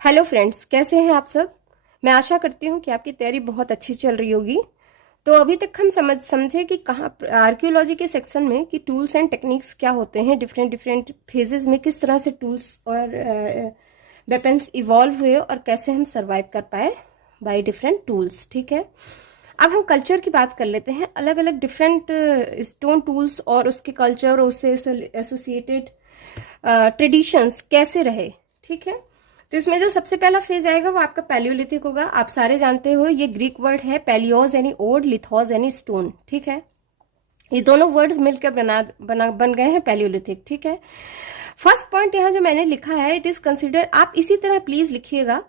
Hello friends, कैसे हैं आप सब। मैं आशा करती हूँ कि आपकी तैयारी बहुत अच्छी चल रही होगी। तो अभी तक हम समझे कि कहाँ आर्कियोलॉजी के सेक्शन में कि टूल्स एंड टेक्निक्स क्या होते हैं, डिफरेंट डिफरेंट फेजेस में किस तरह से टूल्स और वेपन्स इवॉल्व हुए और कैसे हम सरवाइव कर पाए बाय डिफरेंट टूल्स। ठीक है, अब हम कल्चर की बात कर लेते हैं। अलग अलग डिफरेंट स्टोन टूल्स और उसके कल्चर और उससे एसोसिएटेड ट्रेडिशंस कैसे रहे। ठीक है, तो इसमें जो सबसे पहला फेज आएगा वो आपका पैलियोलिथिक होगा। आप सारे जानते हो ये ग्रीक वर्ड है, पैलियोस यानी ओल्ड, लिथोस यानी स्टोन। ठीक है, ये दोनों वर्ड्स मिलकर बन गए हैं पैलियोलिथिक। ठीक है, फर्स्ट पॉइंट यहाँ जो मैंने लिखा है, इट इज कंसिडर, आप इसी तरह प्लीज लिखिएगा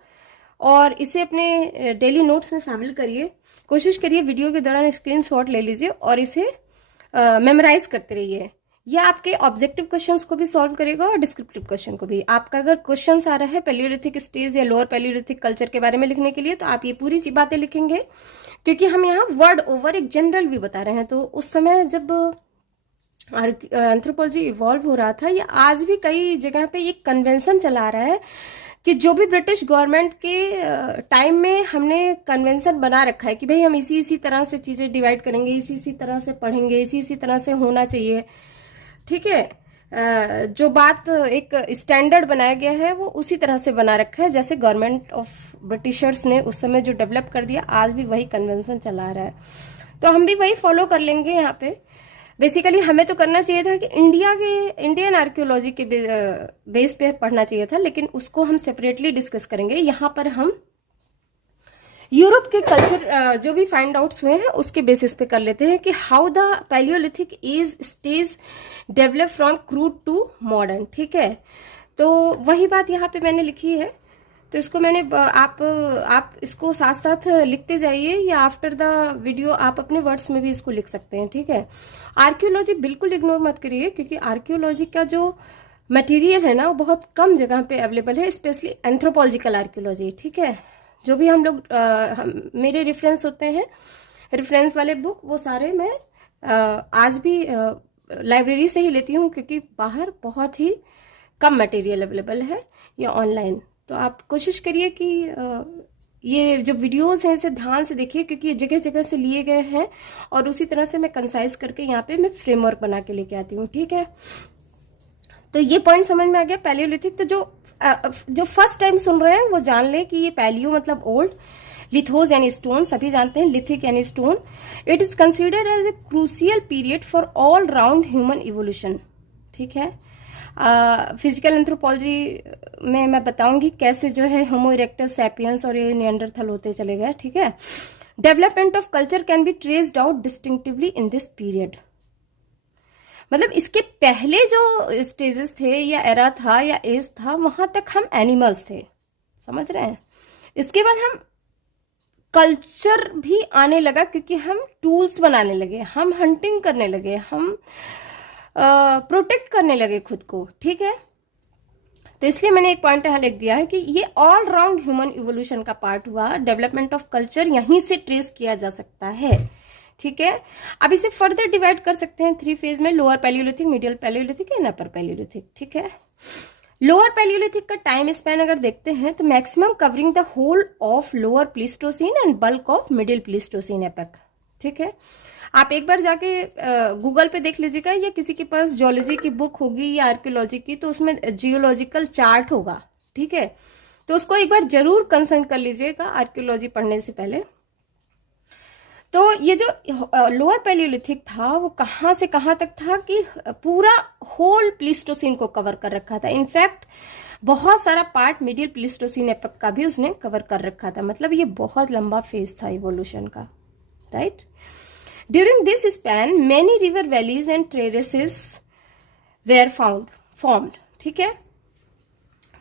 और इसे अपने डेली नोट्स में शामिल करिए। कोशिश करिए वीडियो के दौरान स्क्रीनशॉट ले लीजिए और इसे मेमोराइज करते रहिए। यह आपके ऑब्जेक्टिव क्वेश्चंस को भी सॉल्व करेगा और डिस्क्रिप्टिव क्वेश्चन को भी। आपका अगर क्वेश्चंस आ रहा है पैलियोलिथिक स्टेज या लोअर पैलियोलिथिक कल्चर के बारे में लिखने के लिए, तो आप ये पूरी बातें लिखेंगे, क्योंकि हम यहाँ वर्ड ओवर एक जनरल भी बता रहे हैं। तो उस समय जब एंथ्रोपोलॉजी इवॉल्व हो रहा था, या आज भी कई जगह पे ये कन्वेंशन चला रहा है कि जो भी ब्रिटिश गवर्नमेंट के टाइम में हमने कन्वेंशन बना रखा है कि भाई हम इसी इसी तरह से चीजें डिवाइड करेंगे, इसी इसी तरह से पढ़ेंगे, इसी इसी तरह से होना चाहिए। ठीक है, जो बात एक स्टैंडर्ड बनाया गया है वो उसी तरह से बना रखा है, जैसे गवर्नमेंट ऑफ ब्रिटिशर्स ने उस समय जो डेवलप कर दिया, आज भी वही कन्वेंशन चला रहा है। तो हम भी वही फॉलो कर लेंगे यहाँ पे। बेसिकली हमें तो करना चाहिए था कि इंडियन आर्कियोलॉजी के बेस पे पढ़ना चाहिए था, लेकिन उसको हम सेपरेटली डिस्कस करेंगे। यहाँ पर हम यूरोप के कल्चर जो भी फाइंड आउट्स हुए हैं उसके बेसिस पे कर लेते हैं कि how the palaeolithic age stage develop from crude to modern. ठीक है, तो वही बात यहाँ पे मैंने लिखी है। तो इसको मैंने आप इसको साथ साथ लिखते जाइए, या आफ्टर द वीडियो आप अपने वर्ड्स में भी इसको लिख सकते हैं। ठीक है, आर्कियोलॉजी बिल्कुल इग्नोर मत करिए, क्योंकि आर्कियोलॉजी का जो मटेरियल है ना वो बहुत कम जगह पे अवेलेबल है, स्पेशली एंथ्रोपोलॉजिकल आर्कियोलॉजी। ठीक है, जो भी हम लोग मेरे रेफरेंस होते हैं, रेफरेंस वाले बुक, वो सारे मैं आज भी लाइब्रेरी से ही लेती हूँ, क्योंकि बाहर बहुत ही कम मटेरियल अवेलेबल है या ऑनलाइन। तो आप कोशिश करिए कि ये जो वीडियोस हैं इसे ध्यान से देखिए, क्योंकि ये जगह जगह से लिए गए हैं और उसी तरह से मैं कंसाइज करके यहाँ पे मैं फ्रेमवर्क बना के लेके आती हूँ। ठीक है, तो ये पॉइंट समझ में आ गया पैलियोलिथिक। तो जो फर्स्ट टाइम सुन रहे हैं वो जान ले कि ये पैलियो मतलब ओल्ड, लिथोस यानी स्टोन, सभी जानते हैं, लिथिक यानी stone. It is considered as a crucial period for all round human evolution. ठीक है, फिजिकल एंथ्रोपोलॉजी में मैं बताऊंगी कैसे जो है होमो इरेक्टस, सैपियंस और ये निएंडरथल होते चले गए। ठीक है, development of culture can be traced out distinctively in this period. मतलब इसके पहले जो स्टेजेस थे या एरा था या एज था, वहां तक हम एनिमल्स थे, समझ रहे हैं। इसके बाद हम कल्चर भी आने लगा, क्योंकि हम टूल्स बनाने लगे, हम हंटिंग करने लगे, हम प्रोटेक्ट करने लगे खुद को। ठीक है, तो इसलिए मैंने एक पॉइंट यहां लिख दिया है कि ये ऑल राउंड ह्यूमन इवोल्यूशन का पार्ट हुआ। डेवलपमेंट ऑफ कल्चर यहीं से ट्रेस किया जा सकता है। ठीक है, अब इसे फर्दर डिवाइड कर सकते हैं 3 फेज में, lower palaeolithic, middle palaeolithic and upper palaeolithic. ठीक है, लोअर पैलियोलिथिक का टाइम स्पैन अगर देखते हैं तो maximum covering the whole of lower Pleistocene and bulk of middle Pleistocene epoch. ठीक है, आप एक बार जाके गूगल पे देख लीजिएगा, या किसी के पास जियोलॉजी की बुक होगी या आर्कियोलॉजी की, तो उसमें जियोलॉजिकल चार्ट होगा। ठीक है, तो उसको एक बार जरूर कंसल्ट कर लीजिएगा आर्कियोलॉजी पढ़ने से पहले। तो ये जो लोअर पैलियोलिथिक था वो कहाँ से कहाँ तक था कि पूरा होल प्लीस्टोसीन को कवर कर रखा था। इनफैक्ट बहुत सारा पार्ट मिडिल प्लीस्टोसीन एपक का भी उसने कवर कर रखा था। मतलब ये बहुत लंबा फेज था इवोल्यूशन का, right. During this span many river valleys and terraces were formed. ठीक है,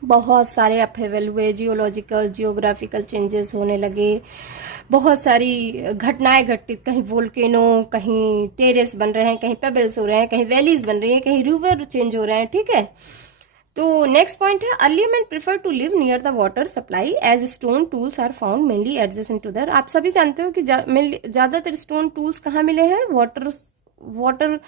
बहुत सारे अपहेवल हुए, जियोलॉजिकल जियोग्राफिकल चेंजेस होने लगे, बहुत सारी घटनाएं घटित, कहीं वोल्केनो, कहीं टेरेस बन रहे हैं, कहीं पेबल्स हो रहे हैं, कहीं वैलीज बन रही हैं, कहीं रिवर चेंज हो रहे हैं। ठीक है, तो नेक्स्ट पॉइंट है early man prefer to live near the water supply as stone tools are found mainly adjacent to there. आप सभी जानते हो कि ज्यादातर स्टोन टूल्स कहाँ मिले हैं, वाटर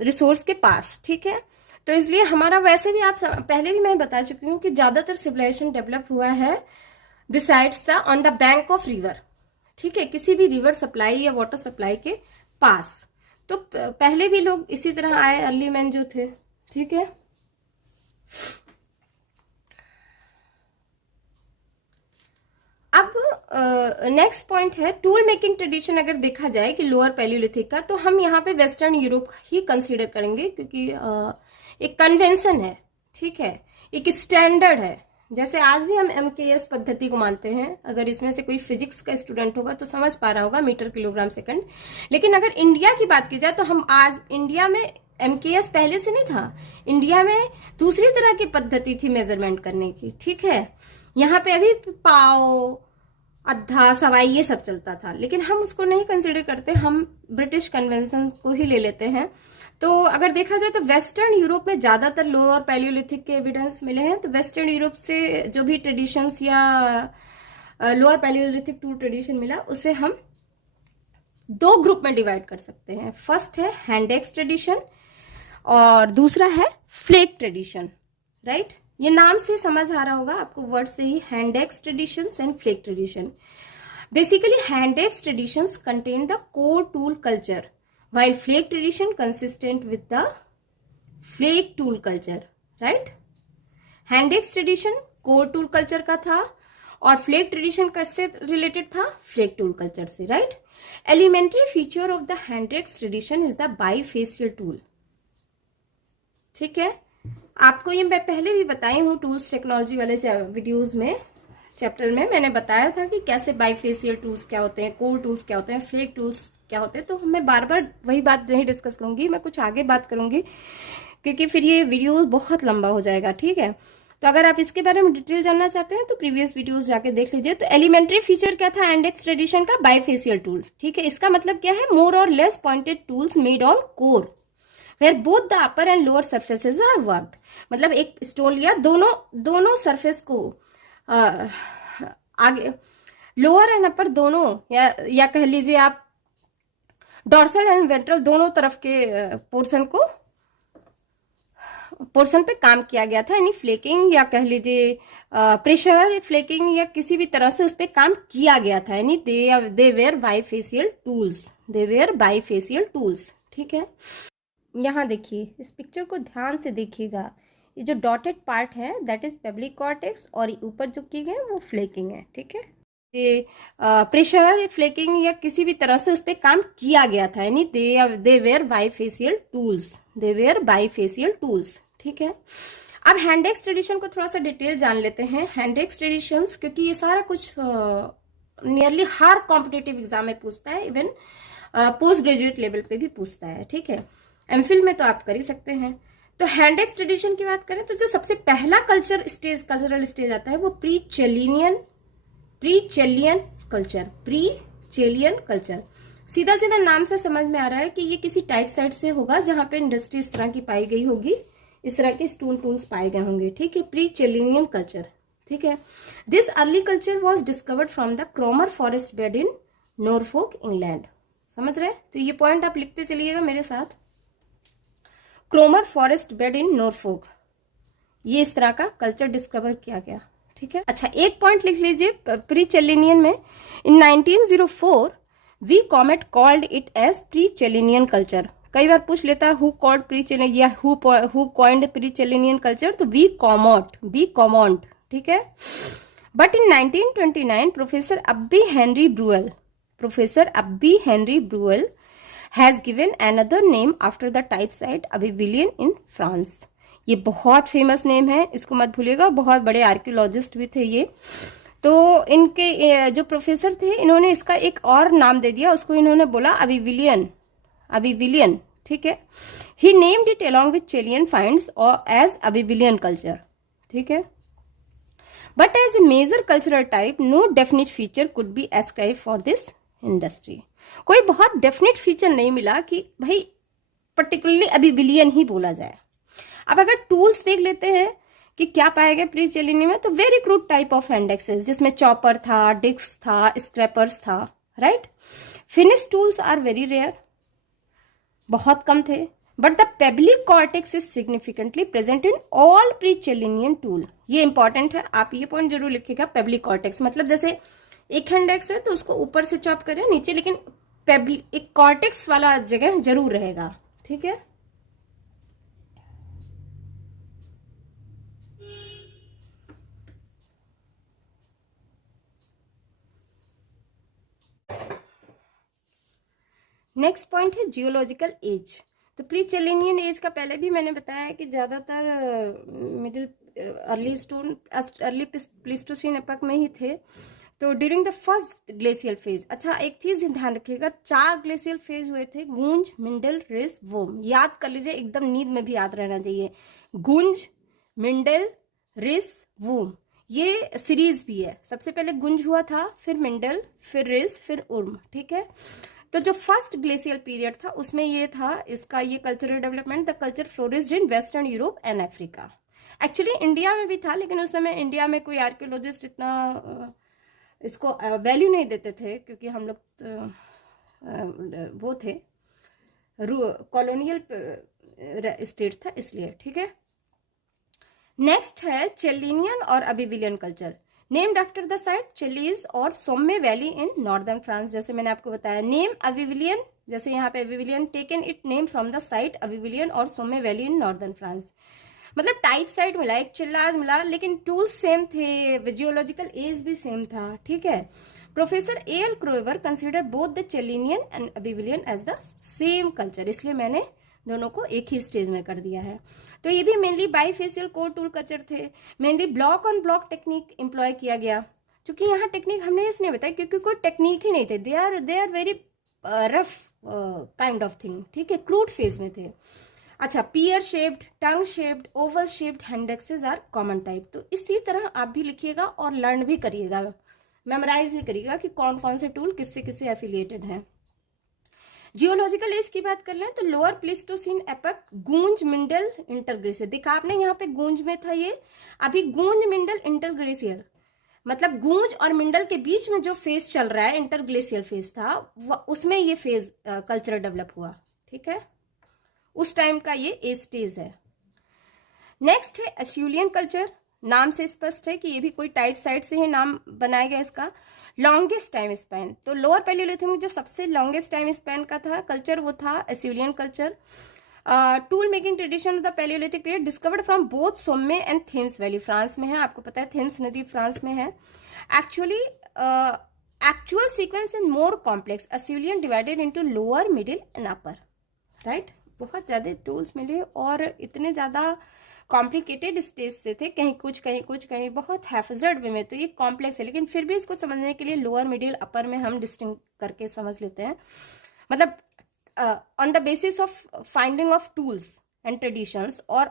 रिसोर्स के पास। ठीक है, तो इसलिए हमारा वैसे भी पहले भी मैं बता चुकी हूँ कि ज्यादातर सिविलाइजेशन डेवलप हुआ है besides on the bank of river, ठीक है, किसी भी रिवर सप्लाई या वाटर सप्लाई के पास। तो पहले भी लोग इसी तरह आए, अर्ली मैन जो थे, ठीक है। अब नेक्स्ट पॉइंट है टूल मेकिंग ट्रेडिशन। अगर देखा जाए कि लोअर पैलियोलिथिक का, तो हम यहाँ पे वेस्टर्न यूरोप ही कंसीडर करेंगे, क्योंकि एक कन्वेंशन है, ठीक है, एक स्टैंडर्ड है। जैसे आज भी हम MKS पद्धति को मानते हैं। अगर इसमें से कोई फिजिक्स का स्टूडेंट होगा तो समझ पा रहा होगा, मीटर किलोग्राम सेकंड। लेकिन अगर इंडिया की बात की जाए तो हम आज इंडिया में MKS पहले से नहीं था, इंडिया में दूसरी तरह की पद्धति थी मेजरमेंट करने की, ठीक है। यहाँ पे अभी पाओ, अद्धा, सवाई ये सब चलता था, लेकिन हम उसको नहीं कंसिडर करते, हम ब्रिटिश कन्वेंशन को ही ले लेते हैं। तो अगर देखा जाए तो वेस्टर्न यूरोप में ज्यादातर लोअर पैलियोलिथिक के एविडेंस मिले हैं। तो वेस्टर्न यूरोप से जो भी ट्रेडिशंस या लोअर पैलियोलिथिक टूल ट्रेडिशन मिला, उसे हम दो ग्रुप में डिवाइड कर सकते हैं। फर्स्ट है हैंड एक्स ट्रेडिशन और दूसरा है फ्लेक ट्रेडिशन, राइट। ये नाम से समझ आ रहा होगा आपको, वर्ड से ही, hand axe traditions and flake tradition. Basically hand axe traditions contain the core tool culture, while flake tradition consistent with the flake tool culture, right? hand axe tradition core tool culture का था और flake tradition कैसे related था? flake tool culture से, right? elementary feature of the hand axe tradition is the bifacial tool, ठीक है। आपको ये मैं पहले भी बताई हूँ टूल्स टेक्नोलॉजी वाले वीडियोस में, चैप्टर में मैंने बताया था कि कैसे बाइफेशियल टूल्स क्या होते हैं, कोर टूल्स क्या होते हैं, फ्लेक टूल्स क्या होते हैं। तो मैं बार बार वही बात नहीं डिस्कस करूंगी, मैं कुछ आगे बात करूंगी, क्योंकि फिर ये वीडियो बहुत लंबा हो जाएगा, ठीक है। तो अगर आप इसके बारे में डिटेल जानना चाहते हैं तो प्रीवियस वीडियोस जाके देख लीजिए। तो एलिमेंट्री फीचर क्या था हैंड एक्स ट्रेडिशन का? बाइफेशियल टूल, ठीक है। इसका मतलब क्या है? मोर और less pointed tools made on core where both the upper and lower surfaces are worked. मतलब एक स्टोन लिया, दोनों सरफेस को आगे, लोअर एंड अपर दोनों, या कह लीजिए आप डॉर्सल एंड वेंट्रल दोनों तरफ के पोर्शन पे काम किया गया था। यानी फ्लेकिंग या कह लीजिए प्रेशर फ्लेकिंग या किसी भी तरह से उस पर काम किया गया था। यानी दे वेयर बाइफेशियल टूल्स, ठीक है। यहाँ देखिए, इस पिक्चर को ध्यान से देखिएगा, ये जो डॉटेड पार्ट है दैट इज पेब्लिक कॉर्टेक्स और ऊपर जो किए गए वो फ्लेकिंग है, ठीक है। ये प्रेशर फ्लेकिंग या किसी भी तरह से उस पर काम किया गया था। यानी दे वेयर बाइफेशियल टूल्स, ठीक है। अब हैंड एक्स ट्रेडिशन को थोड़ा सा डिटेल जान लेते हैं। हैंड एक्स ट्रेडिशंस, क्योंकि ये सारा कुछ नियरली हर कॉम्पिटेटिव एग्जाम में पूछता है, इवन पोस्ट ग्रेजुएट लेवल पे भी पूछता है, ठीक है। एमफिल में तो आप कर ही सकते हैं। तो हैंड एक्स ट्रेडिशन की बात करें तो जो सबसे पहला कल्चरल स्टेज आता है वो प्री चेलियन कल्चर। सीधा सीधा नाम से समझ में आ रहा है कि ये किसी टाइप साइट से होगा जहां पे इंडस्ट्री इस तरह की पाई गई होगी, इस तरह के स्टोन टूल्स पाए गए होंगे, ठीक है। प्री चेलियन कल्चर, ठीक है। This early culture was discovered from the क्रोमर forest bed in Norfolk, England. समझ रहे? तो ये पॉइंट आप लिखते चलिएगा मेरे साथ। क्रोमर फॉरेस्ट बेड इन नॉरफोक, ये इस तरह का कल्चर डिस्कवर किया गया, ठीक है। अच्छा, एक पॉइंट लिख लीजिए प्री चेलिनियन में। In 1904 we commonly called it as pre Chellean culture. कई बार पूछ लेता है हु कॉल्ड प्री चेलिनियन या who coined pre Chellean culture, तो वी कॉमोंट, ठीक है। But in 1929 professor Abbe Henri Breuil has given another name after the type site Abbevillien in France। ये बहुत फेमस नेम है, इसको मत भूलिएगा, बहुत बड़े आर्कियोलॉजिस्ट भी थे ये। तो इनके जो प्रोफेसर थे, इन्होंने इसका एक और नाम दे दिया, उसको इन्होंने बोला अबेविलियन, ठीक है। He named it along with Chilean finds और एज अबेविलियन कल्चर, ठीक है। But as a major cultural type no definite feature could be ascribed for this industry. कोई बहुत डेफिनेट फीचर नहीं मिला कि भाई पर्टिकुलरली अबेविलियन ही बोला जाए। अब अगर टूल्स देख लेते हैं कि क्या पाया गया प्री चेलिनी में, तो very crude type of hand axes, जिसमें चॉपर था, डिस्क था, स्क्रैपर्स था, right. Finish tools are very rare, बहुत कम थे। But the pebbly cortex is significantly present in all pre Chellean tool. ये इंपॉर्टेंट है, आप ये पॉइंट जरूर लिखिएगा। पेबली कॉर्टेक्स मतलब जैसे एक इंडेक्स है तो उसको ऊपर से चॉप करें नीचे, लेकिन पेबली एक कॉर्टेक्स वाला जगह जरूर रहेगा, ठीक है। नेक्स्ट पॉइंट है जियोलॉजिकल एज। तो प्री चेलिनियन एज का पहले भी मैंने बताया है कि ज्यादातर मिडिल अर्ली प्लीस्टोसीन एपक में ही थे। तो during the first glacial phase, अच्छा एक चीज ध्यान रखिएगा, 4 ग्लेशियल फेज हुए थे, गूंज, मिंडल, रिस, वोम। याद कर लीजिए, एकदम नींद में भी याद रहना चाहिए। गूंज, मिंडल, रिस, वोम, ये सीरीज भी है। सबसे पहले गुंज हुआ था, फिर मिंडल, फिर रिस, फिर उर्म, ठीक है। तो जो फर्स्ट ग्लेशियल पीरियड था उसमें ये था, इसका ये cultural development, the culture flourished in western Europe and Africa. Actually India में भी था, लेकिन उस समय इंडिया में कोई आर्कियोलॉजिस्ट इतना इसको वैल्यू नहीं देते थे, क्योंकि हम लोग वो थे, कॉलोनियल स्टेट था, इसलिए, ठीक है। नेक्स्ट है चेलिनियन और Abbevillian culture, named after the site Chelles और Somme valley in northern France. जैसे मैंने आपको बताया, नेम अबिविलियन, जैसे यहाँ पे Abbevillian, taken it name from the site Abbevillian और Somme valley in northern France. मतलब टाइप साइट मिला, एक चिल्लाज मिला, लेकिन टूल्स सेम थे, जियोलॉजिकल एज भी सेम था, ठीक है। Professor L Kroeber consider both the Chellean and Abbevillian as the same culture, इसलिए मैंने दोनों को एक ही स्टेज में कर दिया है। तो ये भी mainly bifacial core tool culture थे, mainly block on block technique employ किया गया। क्योंकि यहाँ टेक्निक हमने इसलिए बताया क्योंकि कोई टेक्निक ही नहीं थे, they are very rough kind of thing, ठीक है, क्रूड फेज में थे। अच्छा, pear shaped, tongue shaped, oval shaped hand axes are common type. तो इसी तरह आप भी लिखिएगा और लर्न भी करिएगा, मेमोराइज भी करिएगा कि कौन कौन से टूल किससे किससे एफिलिएटेड हैं। जियोलॉजिकल एज की बात कर लें तो लोअर प्लीस्टोसीन एपक, गूंज, मिंडल, इंटरग्लेशियर। देखा आपने यहाँ पे गूंज में था ये, अभी गूंज, मिंडल, इंटरग्लेशियर, मतलब गूंज और मिंडल के बीच में जो फेज चल रहा है, इंटरग्लेशियल फेज था, उसमें ये फेज कल्चर डेवलप हुआ, ठीक है, उस टाइम का ये एज स्टेज है। नेक्स्ट है एस्यूलियन कल्चर, नाम से स्पष्ट है कि ये भी कोई टाइप साइट से ही नाम बनाया गया इसका। लॉन्गेस्ट टाइम स्पैन, तो लोअर पैलियोलिथिक में जो सबसे लॉन्गेस्ट टाइम स्पैन का था कल्चर वो था Acheulian culture. Tool making tradition of the palaeolithic period discovered from both Somme and Thames valley, France में है, आपको पता है थेम्स नदी फ्रांस में है। Actually actual sequence is more complex, Acheulian divided into lower, middle and upper, right. बहुत ज्यादा टूल्स मिले और इतने ज्यादा कॉम्प्लिकेटेड स्टेज से थे, कहीं कुछ कहीं कुछ, कहीं बहुत हैफजर्ड वे में, तो ये कॉम्प्लेक्स है, लेकिन फिर भी इसको समझने के लिए लोअर, मिडिल, अपर में हम डिस्टिंग करके समझ लेते हैं। मतलब on the basis of finding of tools and traditions और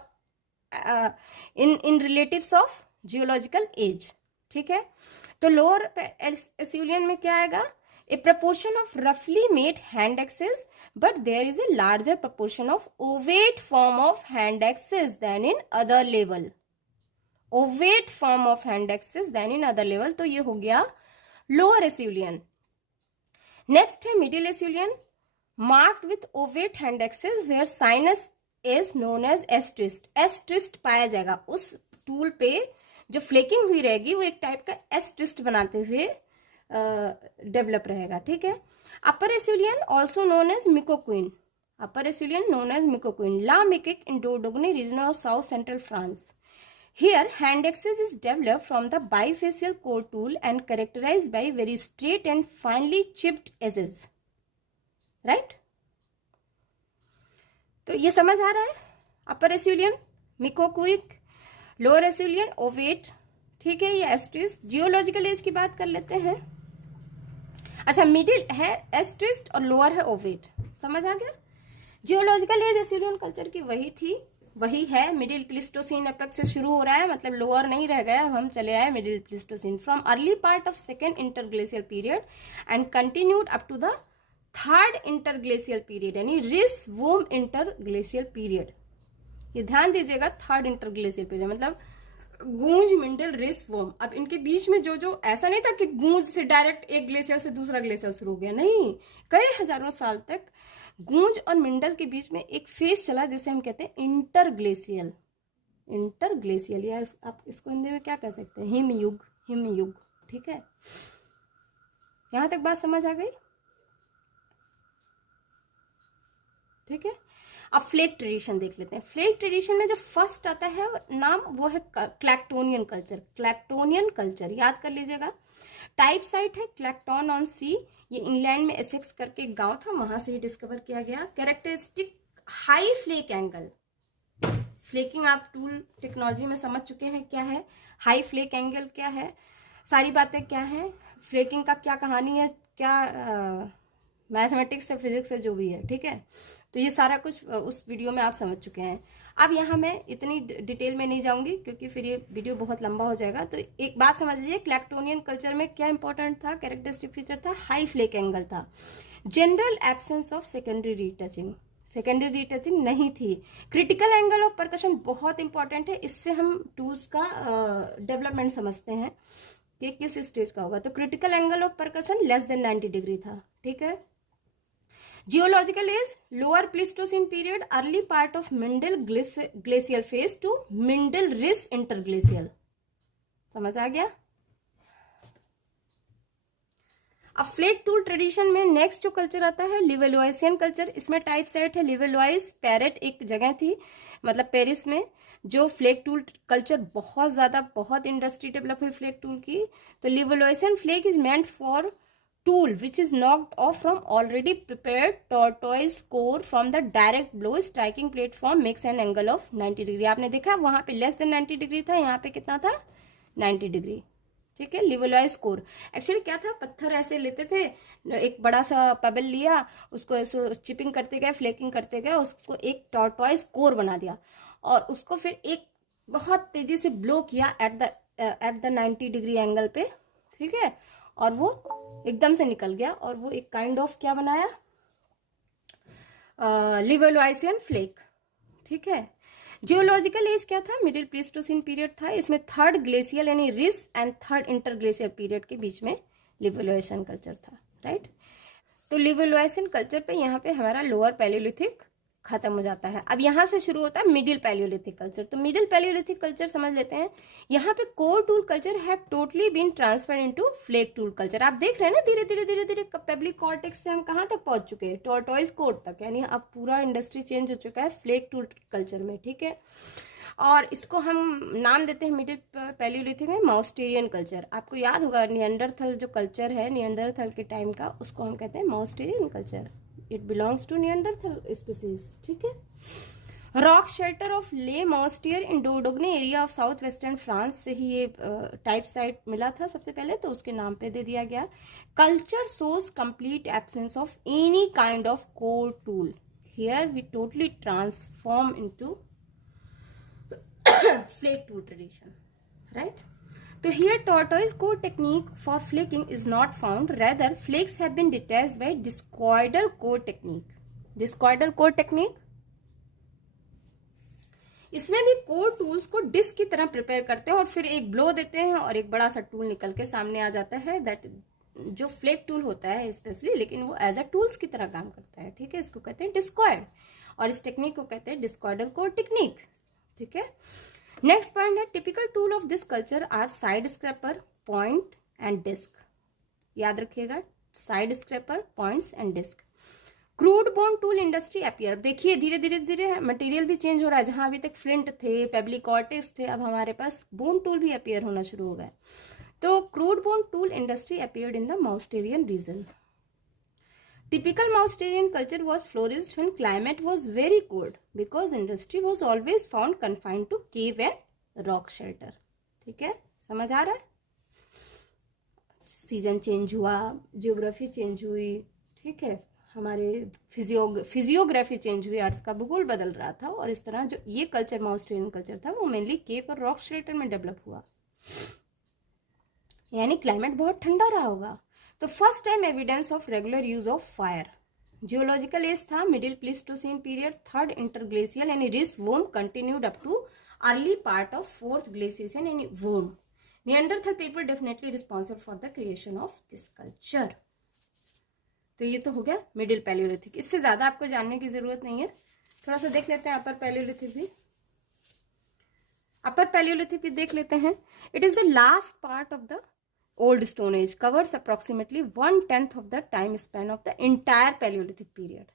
इन रिलेटिव्स ऑफ जियोलॉजिकल एज, ठीक है। तो लोअर एस्यूलियन में क्या आएगा, a proportion of roughly made hand axes, but there is a larger proportion of ovate form of hand axes than in other level, ovate form of hand axes than in other level। तो ये हो गया lower एस्यूलियन। Next है middle एस्यूलियन, marked with ovate hand axes where sinus is known as S twist, S twist पाया जाएगा उस tool पे, जो फ्लेकिंग हुई रहेगी वो एक टाइप का S twist बनाते हुए डेवलप रहेगा, ठीक है। Upper Acheulian also known as Micoquian, upper Acheulian known as Micoquian, La Micoque in Dordogne region of south central France. Here hand axes is develop from the bifacial core tool and characterised by very straight and finely chipped edges, right. तो ये समझ आ रहा है, upper एस्यूलियन मिकोक्विक, lower एस्यूलियन Ovett, ठीक है, ये S twist. Geological as की बात कर लेते हैं। अच्छा, मिडिल है एस ट्विस्ट और लोअर है ओवेट, समझ आ गया। जियोलॉजिकल एज एस्यूलियन कल्चर की वही थी, वही है, मिडिल प्लीस्टोसीन एपक से शुरू हो रहा है, मतलब लोअर नहीं रह गया, हम चले आए middle Pleistocene, from early part of second interglacial period and continued up to the third interglacial period, यानी रिस वोम इंटरग्लेशियल पीरियड। ये ध्यान दीजिएगा, थर्ड इंटरग्लेशियल पीरियड मतलब गूंज, मिंडल, रिस, वोम। अब इनके बीच में जो जो ऐसा नहीं था कि गूंज से डायरेक्ट एक ग्लेशियर से दूसरा ग्लेशियर शुरू हो गया, नहीं, कई हजारों साल तक गूंज और मिंडल के बीच में एक फेज चला जिसे हम कहते हैं इंटरग्लेशियल। इंटरग्लेशियल या आप इसको हिंदी में क्या कह सकते हैं, हिमयुग, हिमयुग। ठीक है, यहां तक बात समझ आ गई? ठीक है, अब फ्लेक ट्रेडिशन देख लेते हैं। फ्लेक ट्रेडिशन में जो फर्स्ट आता है नाम वो है क्लैक्टोनियन कल्चर। क्लैक्टोनियन कल्चर याद कर लीजिएगा। टाइप साइट है क्लैक्टोन ऑन सी, ये इंग्लैंड में एसेक्स करके एक गांव था, वहां से ही डिस्कवर किया गया। Characteristic high flake angle. Flaking आप टूल टेक्नोलॉजी में समझ चुके हैं क्या है, हाई फ्लेक एंगल क्या है, सारी बातें क्या है, फ्लेकिंग का क्या कहानी है, क्या मैथमेटिक्स से फिजिक्स से जो भी है। ठीक है, तो ये सारा कुछ उस वीडियो में आप समझ चुके हैं। अब यहाँ मैं इतनी डिटेल में नहीं जाऊंगी क्योंकि फिर ये वीडियो बहुत लंबा हो जाएगा। तो एक बात समझ लीजिए, क्लैक्टोनियन कल्चर में क्या इंपॉर्टेंट था, कैरेक्टरिस्टिक फीचर था, हाई फ्लेक एंगल था, general absence of secondary retouching, secondary retouching नहीं थी, क्रिटिकल एंगल ऑफ परकशन बहुत इंपॉर्टेंट है, इससे हम टूल्स का डेवलपमेंट समझते हैं कि किस स्टेज का होगा। तो critical angle of percussion less than 90 degree था। ठीक है, geological age lower Pleistocene period, early part of Mindel glacial phase to Mindel Riss interglacial. समझ आ गया? अब फ्लेक टूल ट्रेडिशन में नेक्स्ट जो कल्चर आता है लिवेलोइसियन कल्चर। इसमें टाइप सेट है लिवेलोइस पैरेट, एक जगह थी मतलब पेरिस में, जो फ्लेक टूल कल्चर बहुत ज्यादा, बहुत इंडस्ट्री डेवलप हुई फ्लेक टूल की। तो Levalloisian flake is meant for tool which is knocked off from already prepared tortoise core from the direct blow striking platform makes an angle of 90 degree. आपने देखा वहां पे लेस देन 90 डिग्री था, यहाँ पे कितना था, 90 डिग्री। ठीक है, लिवेलोइस कोर एक्चुअली क्या था, पत्थर ऐसे लेते थे, एक बड़ा सा पेबल लिया, उसको ऐसे चिपिंग करते गए, फ्लेकिंग करते गए, उसको एक टॉर्टॉइस कोर बना दिया और उसको फिर एक बहुत तेजी से ब्लो किया एट द 90 डिग्री एंगल पे। ठीक है, और वो एकदम से निकल गया और वो एक काइंड ऑफ क्या बनाया, लिवेलोइसियन फ्लेक। ठीक है, जियोलॉजिकल एज क्या था, मिडिल प्लीस्टोसिन पीरियड था। इसमें थर्ड ग्लेशियल यानी रिस एंड थर्ड इंटरग्लेशियल पीरियड के बीच में लिवेलोइसियन कल्चर था। राइट, तो लिवेलोइसियन कल्चर पे यहाँ पे हमारा लोअर पैलियोलिथिक खत्म हो जाता है। अब यहाँ से शुरू होता है मिडिल पैलियोलिथिक कल्चर। तो मिडिल पैलियोलिथिक कल्चर समझ लेते हैं। यहाँ पे core tool culture have totally been transferred into flake tool culture. आप देख रहे हैं ना, धीरे धीरे धीरे धीरे पेबलिक कॉर्टेक्स से हम कहाँ तक पहुंच चुके हैं, टॉर्टोइस कोर तक, यानी अब पूरा इंडस्ट्री चेंज हो चुका है फ्लेक टूल कल्चर में। ठीक है, और इसको हम नाम देते हैं मिडिल पैलियोलिथिक में माउस्टेरियन कल्चर। आपको याद होगा नियंडरथल जो कल्चर है नियंडरथल के टाइम का, उसको हम कहते हैं Mousterian culture. It belongs to Neanderthal species. ठीक है, rock shelter of Le Moustier in Dordogne area of south western France से ही ये टाइप साइट मिला था सबसे पहले, तो उसके नाम पे दे दिया गया। Culture shows complete absence of any kind of core tool, here we totally transform into flake tool tradition. Right, so here tortoise core technique for flaking is not found, rather flakes have been detached by discoidal core technique. Discoidal core technique, इसमें भी core tools को disc की तरह prepare करते हैं और फिर एक ब्लो देते हैं और एक बड़ा सा टूल निकल के सामने आ जाता है। दैट जो फ्लेक टूल होता है स्पेशली, लेकिन वो एज अ टूल्स की तरह काम करता है। ठीक है, इसको कहते हैं डिस्कॉइड और इस टेक्निक को कहते हैं डिस्कॉइडल कोर टेक्निक। ठीक है, नेक्स्ट पॉइंट है typical tool of this culture are side scraper, point and disc. याद रखिएगा, side scraper, points and disc. Crude bone tool industry appear. देखिए धीरे धीरे धीरे मटेरियल भी चेंज हो रहा है, जहां अभी तक फ्लिंट थे, पेबली कॉर्टेक्स थे, अब हमारे पास बोन टूल भी अपियर होना शुरू हो गए। तो crude bone tool industry appeared in the Mousterian region. Typical Mousterian culture was flourished when climate was very cold because industry was always found confined to cave and rock shelter. ठीक है, समझ आ रहा है? सीजन चेंज हुआ, geography change हुई, ठीक है, हमारे फिजियोग्राफी चेंज हुई, अर्थ का भूगोल बदल रहा था और इस तरह जो ये कल्चर माउस्टेरियन कल्चर था वो मेनली केव और रॉक शेल्टर में डेवलप हुआ, यानी क्लाइमेट बहुत ठंडा रहा होगा। तो first time evidence of regular use of fire. Geological age था middle Pleistocene period, third interglacial यानी Riss Wurm continued up to early part of fourth glacial यानी Wurm. Neanderthal people definitely responsible for the creation of this culture. तो ये तो हो गया middle Palaeolithic. इससे ज्यादा आपको जानने की जरूरत नहीं है। थोड़ा सा देख लेते हैं अपर पैलियोलिथिक भी। अपर पैलियोलिथिक भी देख लेते हैं। It is the last part of the old stone age, covers approximately 1/10 of the time span of the entire Palaeolithic period.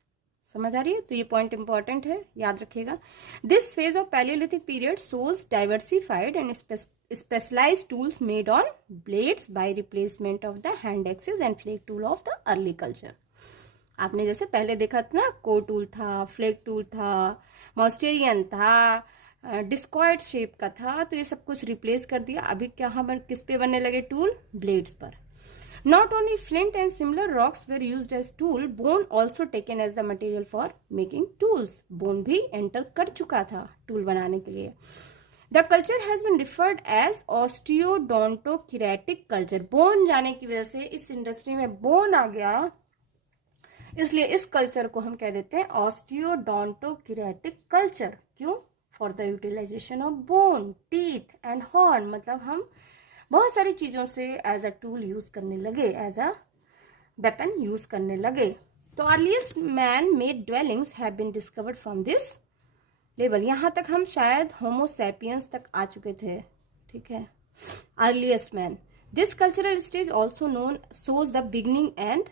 समझ आ रही है? तो ये पॉइंट इंपॉर्टेंट है, याद रखिएगा। This phase of Palaeolithic period shows diversified and specialized tools made on blades by replacement of the hand axes and flake tool of the early culture। आपने जैसे पहले देखा था ना, को टूल था, फ्लेक टूल था, मॉस्टेरियन था, डिस्कॉइड शेप का था, तो ये सब कुछ रिप्लेस कर दिया। अभी क्या किस पे बनने लगे टूल? ब्लेड्स पर। Not only flint and similar rocks were used as tool, bone also taken as the material for making tools। bone भी एंटर कर चुका था टूल बनाने के लिए। The culture has been referred as osteodontocheratic culture। Bone जाने की वजह से इस इंडस्ट्री में बोन आ गया, इसलिए इस कल्चर को हम कह देते हैं osteodontocheratic culture। क्यों? For the utilization of bone, teeth and horn. मतलब हम बहुत सारी चीजों से एज अ टूल यूज करने लगे, एज अ वेपन यूज करने लगे। तो earliest man made dwellings have been discovered from this level. यहां तक हम शायद होमोसैपियंस तक आ चुके थे, ठीक है। Earliest man. This cultural stage also known shows the beginning and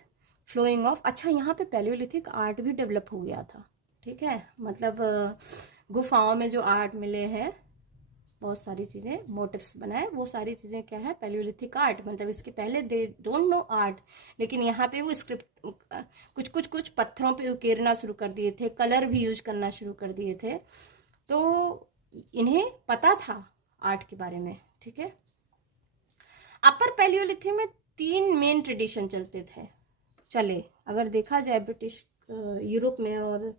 flowing of. अच्छा, यहाँ पे पैलियोलिथिक आर्ट भी डेवलप हो गया था, ठीक है। मतलब गुफाओं में जो आर्ट मिले हैं, बहुत सारी चीजें, मोटिव्स बनाए, वो सारी चीजें क्या है? Palaeolithic art. मतलब इसके पहले दे डोंट नो आर्ट, लेकिन यहाँ पे वो स्क्रिप्ट कुछ पत्थरों पे उकेरना शुरू कर दिए थे, कलर भी यूज करना शुरू कर दिए थे, तो इन्हें पता था आर्ट के बारे में, ठीक है। अपर पैलियोलिथिक में 3 मेन ट्रेडिशन चले। अगर देखा जाए ब्रिटिश यूरोप में और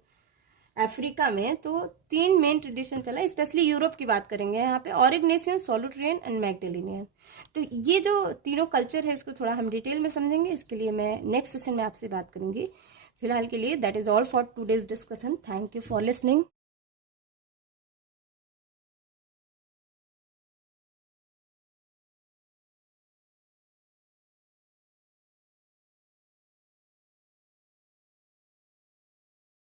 अफ्रीका में, तो 3 मेन ट्रेडिशन चला। स्पेशली यूरोप की बात करेंगे यहाँ पे, ऑरिग्नेशियन, सोलुट्रियन एंड मैग्डेलिनियन। तो ये जो तीनों कल्चर है, इसको थोड़ा हम डिटेल में समझेंगे। इसके लिए मैं नेक्स्ट सेशन में आपसे बात करूंगी। फिलहाल के लिए that is all for today's discussion. Thank you for listening.